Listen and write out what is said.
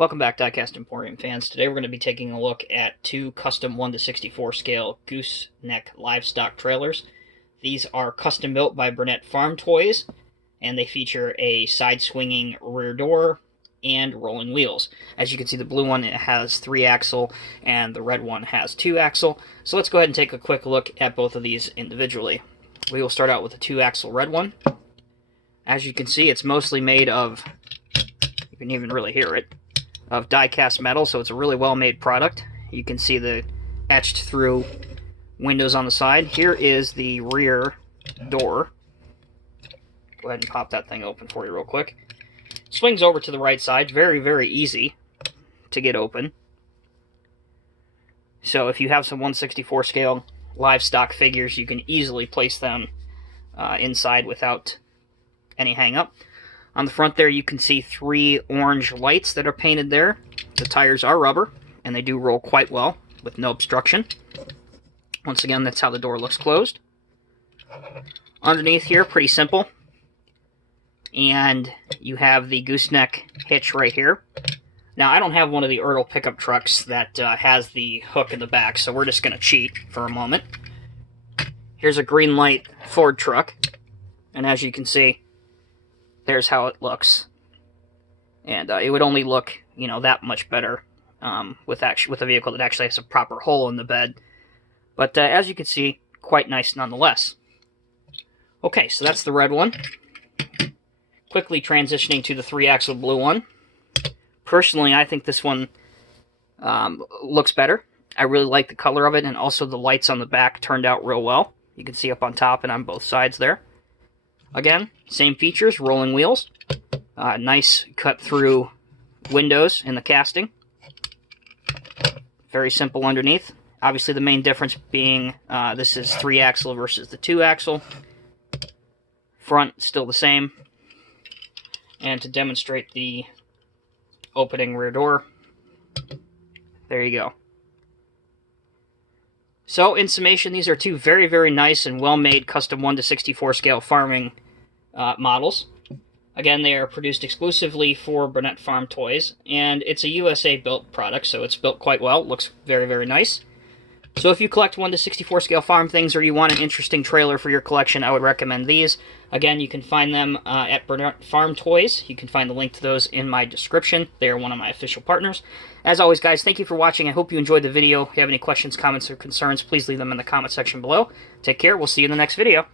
Welcome back, Diecast Emporium fans. Today we're going to be taking a look at two custom 1:64 scale Gooseneck livestock trailers. These are custom built by Burnett Farm Toys, and they feature a side-swinging rear door and rolling wheels. As you can see, the blue one has 3-axle, and the red one has 2-axle. So let's go ahead and take a quick look at both of these individually. We will start out with the 2-axle red one. As you can see, it's mostly made of, you can even really hear it, of die-cast metal, so it's a really well-made product. You can see the etched through windows on the side. Here is the rear door. Go ahead and pop that thing open for you real quick. Swings over to the right side. Very, very easy to get open. So if you have some 1/64 scale livestock figures, you can easily place them inside without any hang-up. On the front there, you can see 3 orange lights that are painted there. The tires are rubber, and they do roll quite well with no obstruction. Once again, that's how the door looks closed. Underneath here, pretty simple. And you have the gooseneck hitch right here. Now, I don't have one of the Ertl pickup trucks that has the hook in the back, so we're just going to cheat for a moment. Here's a green light Ford truck, and as you can see, there's how it looks. And it would only look, that much better with a vehicle that actually has a proper hole in the bed. But as you can see, quite nice nonetheless. Okay, so that's the red one. Quickly transitioning to the 3-axle blue one. Personally, I think this one looks better. I really like the color of it, and also the lights on the back turned out real well. You can see up on top and on both sides there. Again, same features, rolling wheels, nice cut-through windows in the casting. Very simple underneath. Obviously, the main difference being this is 3-axle versus the 2-axle. Front, still the same. And to demonstrate the opening rear door, there you go. So, in summation, these are two very, very nice and well-made custom 1/64 scale farming models. Again, they are produced exclusively for Burnett Farm Toys, and it's a USA-built product, so it's built quite well. It looks very, very nice. So if you collect 1/64 scale farm things, or you want an interesting trailer for your collection, I would recommend these. Again, you can find them at Burnett Farm Toys. You can find the link to those in my description. They are one of my official partners. As always, guys, thank you for watching. I hope you enjoyed the video. If you have any questions, comments, or concerns, please leave them in the comment section below. Take care. We'll see you in the next video.